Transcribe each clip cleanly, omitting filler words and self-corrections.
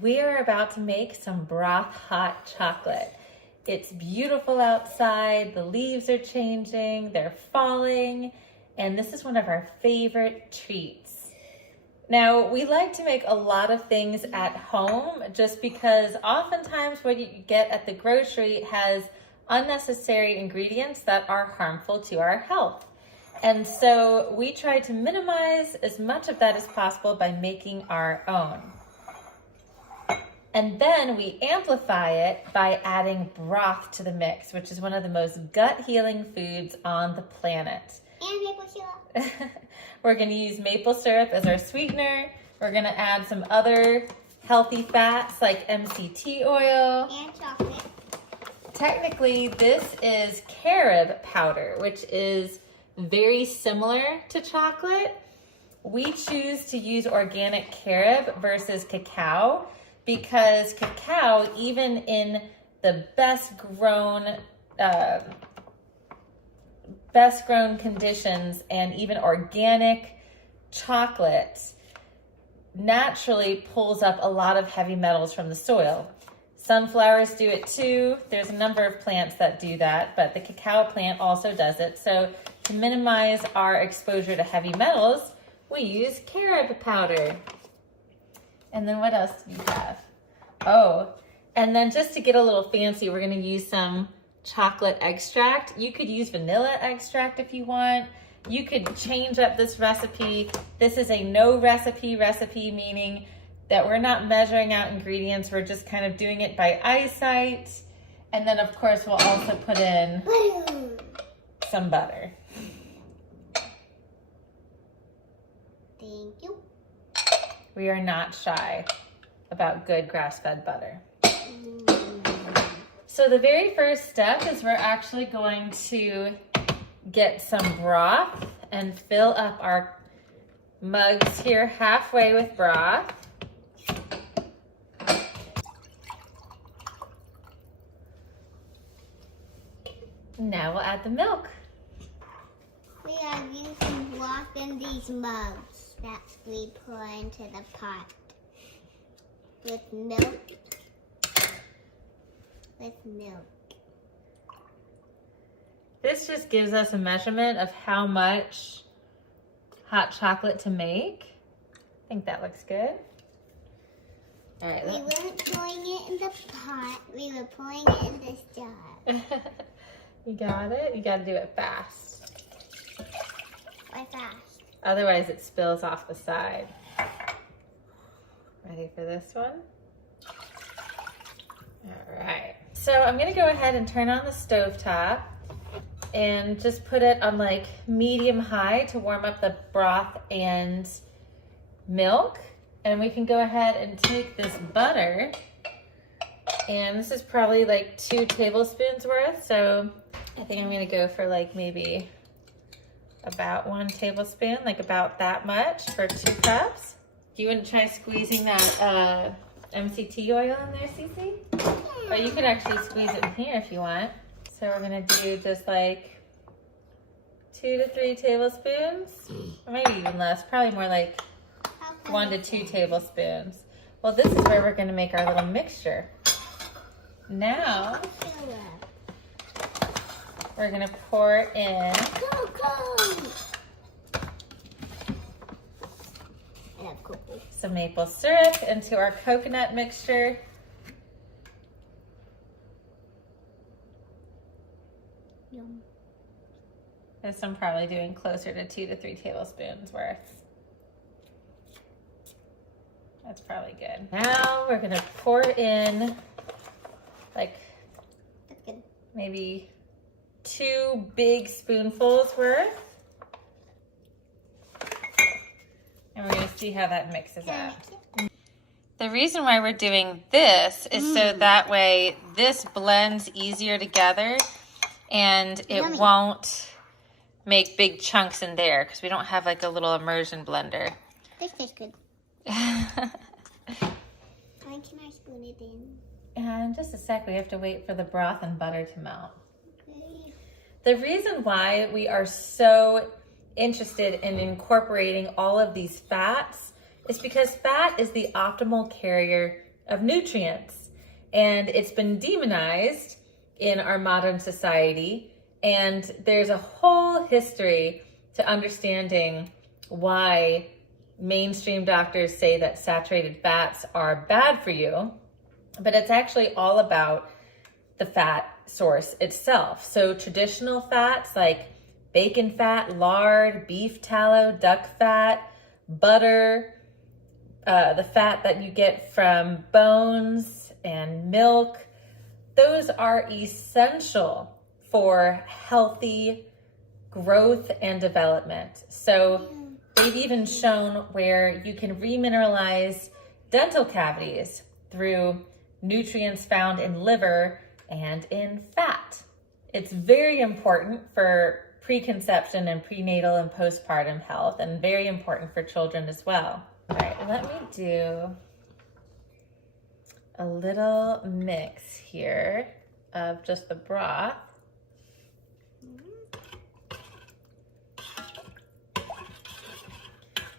We are about to make some Broth hot chocolate. It's beautiful outside, the leaves are changing, they're falling, and this is one of our favorite treats. Now, we like to make a lot of things at home just because oftentimes what you get at the grocery has unnecessary ingredients that are harmful to our health. And so we try to minimize as much of that as possible by making our own. And then we amplify it by adding broth to the mix, which is one of the most gut-healing foods on the planet. And maple syrup. We're going to use maple syrup as our sweetener. We're going to add some other healthy fats like MCT oil. And chocolate. Technically, this is carob powder, which is very similar to chocolate. We choose to use organic carob versus cacao because cacao, even in the best grown conditions and even organic chocolate, naturally pulls up a lot of heavy metals from the soil. Sunflowers do it too. There's a number of plants that do that, but the cacao plant also does it. So to minimize our exposure to heavy metals, we use carob powder. And then what else do you have? Oh, and then just to get a little fancy, we're gonna use some chocolate extract. You could use vanilla extract if you want. You could change up this recipe. This is a no recipe, meaning that we're not measuring out ingredients. We're just kind of doing it by eyesight. And then of course, we'll also put in some butter. Thank you. We are not shy about good grass-fed butter. So the very first step is we're actually going to get some broth and fill up our mugs here halfway with broth. Now we'll add the milk. We are using broth in these mugs that we pour into the pot. With milk. This just gives us a measurement of how much hot chocolate to make. I think that looks good. All right. We weren't pouring it in the pot. We were pouring it in this jar. You got it? You got to do it fast. Why fast? Otherwise it spills off the side. Ready for this one? All right. So I'm gonna go ahead and turn on the stovetop and just put it on like medium high to warm up the broth and milk. And we can go ahead and take this butter, and this is probably like 2 tablespoons worth. So I think I'm gonna go for like maybe about 1 tablespoon, like about that much for 2 cups. Do you want to try squeezing that MCT oil in there, Cece? Or you could actually squeeze it in here if you want. So we're gonna do just like 2 to 3 tablespoons, or maybe even less, probably more like 1 to 2 tablespoons. Well, this is where we're gonna make our little mixture. Now, we're gonna pour in some maple syrup into our coconut mixture. Yum. This I'm probably doing closer to 2 to 3 tablespoons worth. That's probably good. Now we're gonna pour in like maybe 2 big spoonfuls worth. And we're gonna see how that mixes out. The reason why we're doing this is so that way this blends easier together and it won't make big chunks in there because we don't have like a little immersion blender. This tastes good. When can I spoon it in? In just a sec, we have to wait for the broth and butter to melt. Okay. The reason why we are so interested in incorporating all of these fats is because fat is the optimal carrier of nutrients. And it's been demonized in our modern society. And there's a whole history to understanding why mainstream doctors say that saturated fats are bad for you. But it's actually all about the fat source itself. So traditional fats like bacon fat, lard, beef tallow, duck fat, butter, the fat that you get from bones and milk, those are essential for healthy growth and development. So they've even shown where you can remineralize dental cavities through nutrients found in liver and in fat. It's very important for preconception and prenatal and postpartum health, and very important for children as well. All right, let me do a little mix here of just the broth.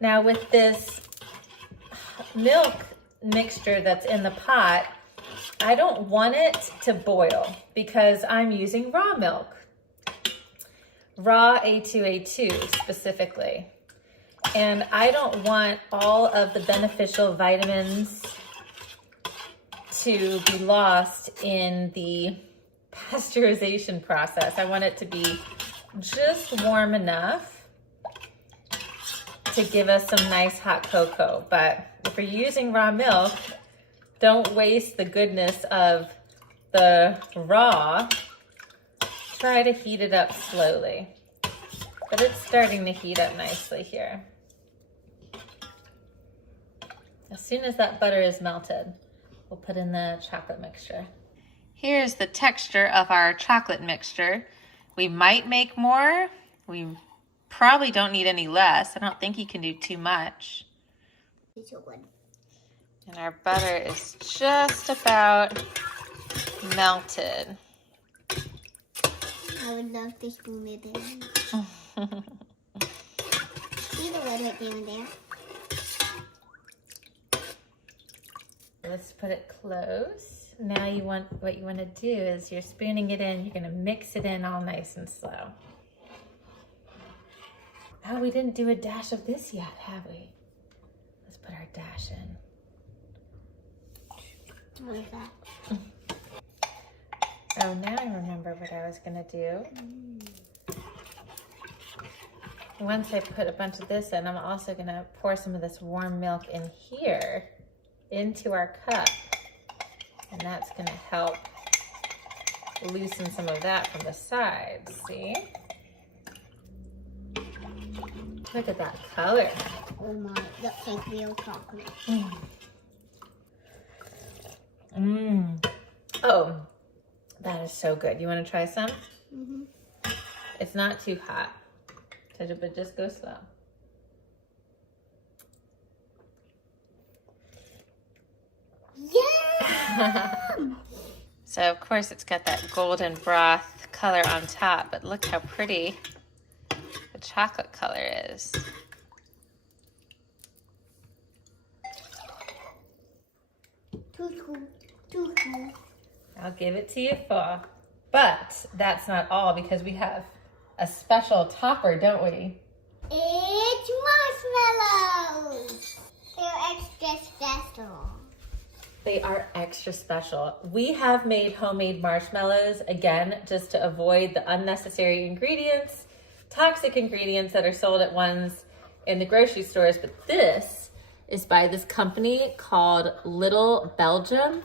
Now with this milk mixture that's in the pot, I don't want it to boil because I'm using raw milk. Raw A2A2 specifically. And I don't want all of the beneficial vitamins to be lost in the pasteurization process. I want it to be just warm enough to give us some nice hot cocoa. But if you're using raw milk, don't waste the goodness of the raw. Try to heat it up slowly. But it's starting to heat up nicely here. As soon as that butter is melted, we'll put in the chocolate mixture. Here's the texture of our chocolate mixture. We might make more. We probably don't need any less. I don't think you can do too much. And our butter is just about melted. I would love to spoon it in. See the lid hit down there? Let's put it close. Now what you want to do is you're spooning it in. You're going to mix it in all nice and slow. Oh, we didn't do a dash of this yet, have we? Let's put our dash in. What is that? Oh, now I remember what I was going to do. Once I put a bunch of this in, I'm also going to pour some of this warm milk in here into our cup. And that's going to help loosen some of that from the sides, see? Look at that color. Oh my, looks like real chocolate. Oh, that is so good. You want to try some? Mm-hmm. It's not too hot, but just go slow. Yeah! So of course it's got that golden broth color on top, but look how pretty the chocolate color is. Too cool. Too cool. I'll give it to you full. But that's not all, because we have a special topper, don't we? It's marshmallows. They're extra special. They are extra special. We have made homemade marshmallows, again, just to avoid the unnecessary ingredients, toxic ingredients that are sold at ones in the grocery stores. But this is by this company called Little Belgium.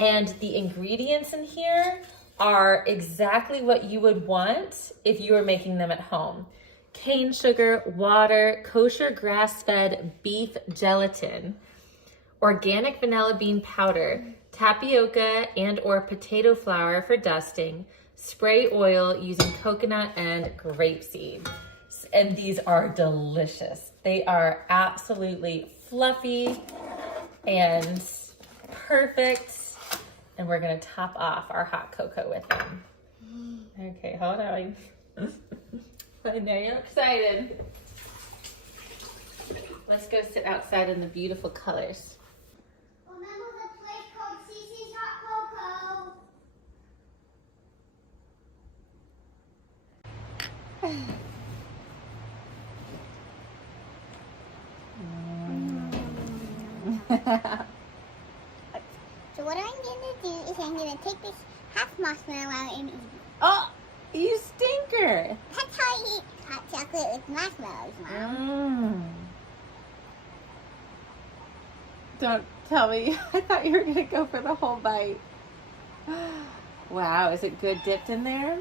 And the ingredients in here are exactly what you would want if you were making them at home. Cane sugar, water, kosher grass-fed beef gelatin, organic vanilla bean powder, tapioca and or potato flour for dusting, spray oil using coconut and grapeseed. And these are delicious. They are absolutely fluffy and perfect. And we're gonna top off our hot cocoa with them. Okay, hold on. I know you're excited. Let's go sit outside in the beautiful colors. Remember the So what I'm gonna do is I'm gonna take this half marshmallow out and eat it. Oh, you stinker. That's how I eat hot chocolate with marshmallows, Mom. Don't tell me. I thought you were going to go for the whole bite. Wow, is it good dipped in there?